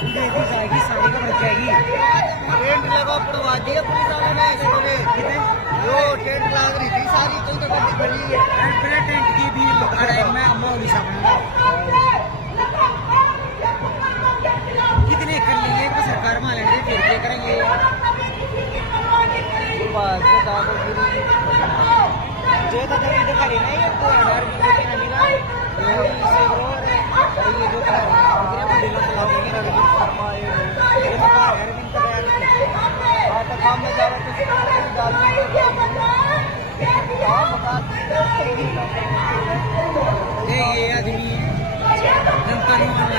देखी जाएगी सारी का बच जाएगी। टेंट लगा पड़वा दिया पुलिस वाले ने कितने जो टेंट लग रही थी सारी चल तो गड्डी खड़ी है बिना टेंट की भी अरे मैं अम्मा नहीं सकूंगा कितने कर लेंगे तो सरकार मान लेंगे फिर क्या करेंगे बस तो दादा जो तो इधर करी नहीं है तो आधार भी लेके नहीं रहा ये से और ये जो कर रहे हैं दिलों से लाओगे ना लेकिन शर्मा ये बता यार दिन तक आज तक काम में जा रहे थे डालने ये आदमी जनता नहीं